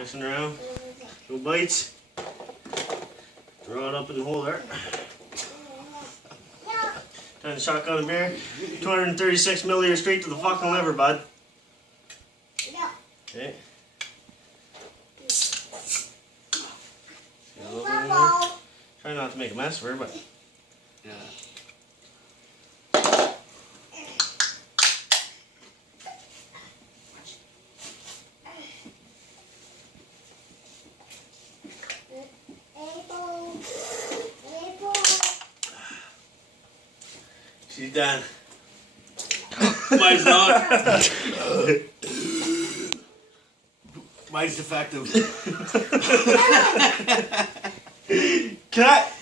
Fishing around. No bites. Throw it up in the hole there. Time to shotgun a beer. 236 milliliters straight to the fucking liver, bud. Okay. Try not to make a mess of her, but yeah. She's done. Mine's not. Mine's defective. Cut!